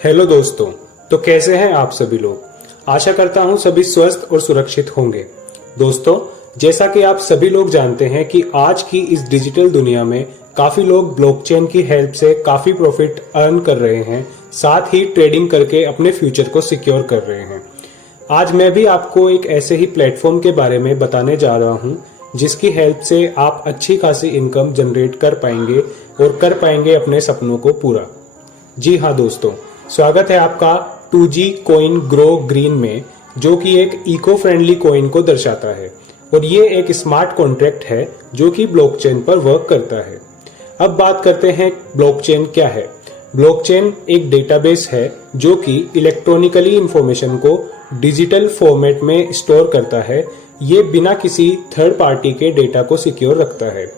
Hello दोस्तों, तो कैसे हैं आप सभी लोग। आशा करता हूं सभी स्वस्थ और सुरक्षित होंगे। दोस्तों, जैसा कि आप सभी लोग जानते हैं कि आज की इस डिजिटल दुनिया में काफी लोग ब्लॉकचेन की हेल्प से काफी प्रॉफिट अर्न कर रहे हैं, साथ ही ट्रेडिंग करके अपने फ्यूचर को सिक्योर कर रहे हैं। आज मैं भी आपको एक ऐसे ही प्लेटफॉर्म के बारे में बताने जा रहा हूं, जिसकी हेल्प से आप अच्छी खासी इनकम जनरेट कर पाएंगे और कर पाएंगे अपने सपनों को पूरा। जी हाँ दोस्तों, स्वागत है आपका 2G कॉइन ग्रो ग्रीन में, जो कि एक इको फ्रेंडली कॉइन को दर्शाता है और ये एक स्मार्ट कॉन्ट्रैक्ट है जो कि ब्लॉकचेन पर वर्क करता है। अब बात करते हैं ब्लॉकचेन क्या है। ब्लॉकचेन एक डेटाबेस है जो कि इलेक्ट्रॉनिकली इंफॉर्मेशन को डिजिटल फॉर्मेट में स्टोर करता है। ये बिना किसी थर्ड पार्टी के डेटा को सिक्योर रखता है।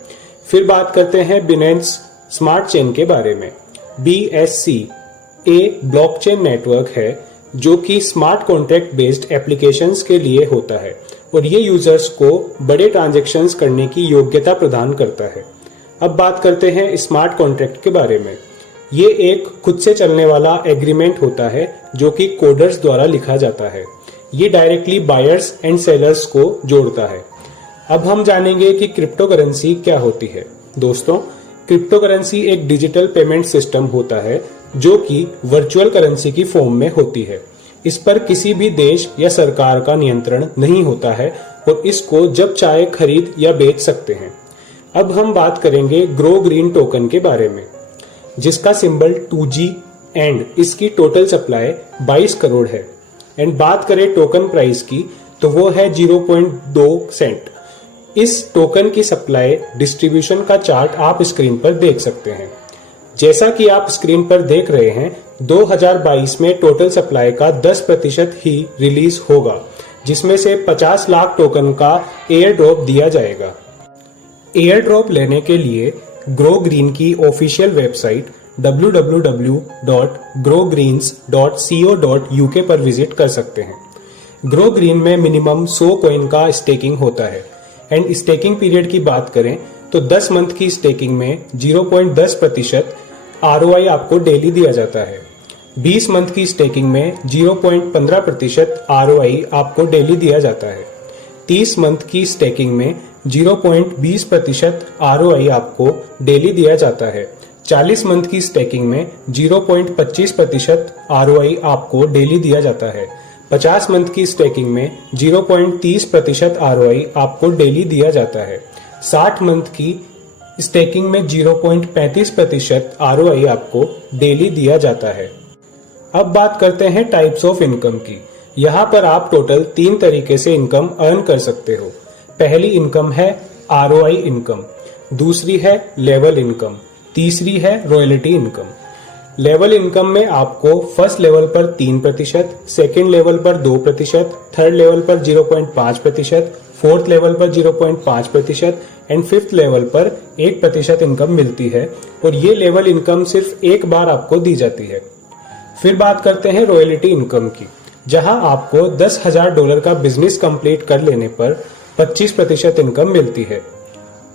फिर बात करते हैं बिनेंस स्मार्ट चेन के बारे में। BSC एक ब्लॉकचेन नेटवर्क है जो कि स्मार्ट कॉन्ट्रैक्ट बेस्ड एप्लीकेशंस के लिए होता है और ये यूजर्स को बड़े ट्रांजैक्शंस करने की योग्यता प्रदान करता है। अब बात करते हैं स्मार्ट कॉन्ट्रैक्ट के बारे में। ये एक खुद से चलने वाला एग्रीमेंट होता है जो कि कोडर्स द्वारा लिखा जाता है। ये डायरेक्टली बायर्स एंड सेलर्स को जोड़ता है। अब हम जानेंगे कि क्रिप्टो करेंसी क्या होती है। दोस्तों, क्रिप्टो करेंसी एक डिजिटल पेमेंट सिस्टम होता है जो कि वर्चुअल करेंसी की फॉर्म में होती है। इस पर किसी भी देश या सरकार का नियंत्रण नहीं होता है और इसको जब चाहे खरीद या बेच सकते हैं। अब हम बात करेंगे ग्रो ग्रीन टोकन के बारे में, जिसका सिंबल 2G एंड इसकी टोटल सप्लाई 22 करोड़ है। एंड बात करें टोकन प्राइस की तो वो है 0.2 सेंट। इस टोकन की सप्लाई डिस्ट्रीब्यूशन का चार्ट आप स्क्रीन पर देख सकते हैं। जैसा कि आप स्क्रीन पर देख रहे हैं, 2022 में टोटल सप्लाई का 10% ही रिलीज होगा, जिसमें से 50 लाख टोकन का एयर ड्रॉप दिया जाएगा। एयर ड्रॉप लेने के लिए ग्रो ग्रीन की ऑफिशियल वेबसाइट www.growgreens.co.uk पर विजिट कर सकते हैं। ग्रो ग्रीन में मिनिमम 100 कॉइन का स्टेकिंग होता है एंड स्टेकिंग पीरियड की बात करें तो 10 मंथ की स्टेकिंग में 0.10% ROI आपको डेली दिया जाता है। 20 मंथ की स्टेकिंग में 0.15% ROI आपको डेली दिया जाता है। 30 मंथ की स्टेकिंग में 0.20% ROI आपको डेली दिया जाता है। 40 मंथ की स्टेकिंग में 0.25% ROI आपको डेली दिया जाता है। 50 मंथ की स्टेकिंग में 0.30% ROI आपको डेली दिया जाता है। 60 मंथ की स्टेकिंग में 0.35% ROI आपको डेली दिया जाता है। अब बात करते हैं टाइप्स ऑफ इनकम की। यहाँ पर आप टोटल 3 तरीके से इनकम अर्न कर सकते हो। पहली इनकम है ROI इनकम, दूसरी है लेवल इनकम, तीसरी है रॉयल्टी इनकम। लेवल इनकम में आपको फर्स्ट लेवल पर 3%, सेकेंड लेवल पर 2%, थर्ड लेवल पर 0.5%, फोर्थ लेवल पर 0.5% एंड फिफ्थ लेवल पर 1% इनकम मिलती है और ये लेवल इनकम सिर्फ एक बार आपको दी जाती है। फिर बात करते हैं रॉयल्टी इनकम की, जहां आपको $10,000 का बिजनेस कंप्लीट कर लेने पर 25% इनकम मिलती है।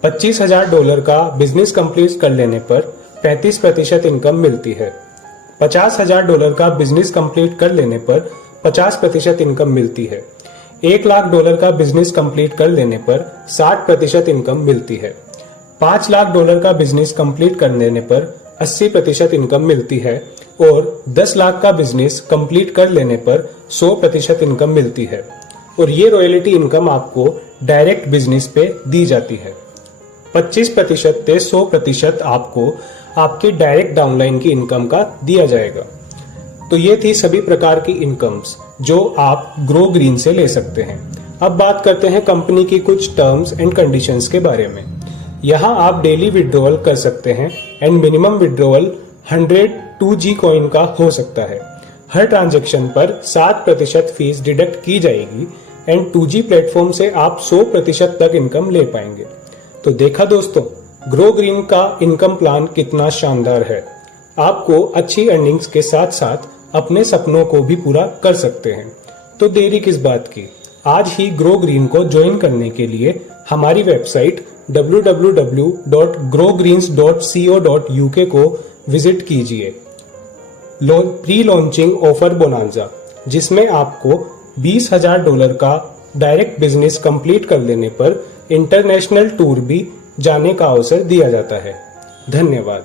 $25,000 का बिजनेस कंप्लीट कर लेने पर 35% इनकम मिलती है। $50,000 का बिजनेस कंप्लीट कर लेने पर 50% इनकम मिलती है। $1 लाख का बिजनेस कंप्लीट कर लेने पर 60% इनकम मिलती है। $5 लाख का बिजनेस कंप्लीट कर लेने पर 80% इनकम मिलती है और 10 लाख का बिजनेस कंप्लीट कर लेने पर 100% इनकम मिलती है। और ये रॉयल्टी इनकम आपको डायरेक्ट बिजनेस पे दी जाती है। 25% से 100% आपको आपके डायरेक्ट डाउनलाइन की इनकम का दिया जाएगा। तो ये थी सभी प्रकार की इनकम्स जो आप ग्रो ग्रीन से ले सकते हैं। अब बात करते हैं कंपनी की कुछ टर्म्स एंड कंडीशंस के बारे में। यहाँ आप डेली विड्रॉवल कर सकते हैं and minimum withdrawal 100 2G coin का हो सकता है। हर ट्रांजैक्शन पर 7% फीस डिडक्ट की जाएगी एंड 2G प्लेटफॉर्म से आप 100% तक इनकम ले पाएंगे। तो देखा दोस्तों, ग्रो ग्रीन का इनकम प्लान कितना शानदार है। आपको अच्छी अर्निंग्स के साथ साथ अपने सपनों को भी पूरा कर सकते हैं। तो देरी किस बात की, आज ही ग्रो ग्रीन को ज्वाइन करने के लिए हमारी वेबसाइट www.growgreens.co.uk को विजिट कीजिए। प्री लॉन्चिंग ऑफर बोनांजा, जिसमें आपको $20,000 का डायरेक्ट बिजनेस कंप्लीट कर लेने पर इंटरनेशनल टूर भी जाने का अवसर दिया जाता है। धन्यवाद।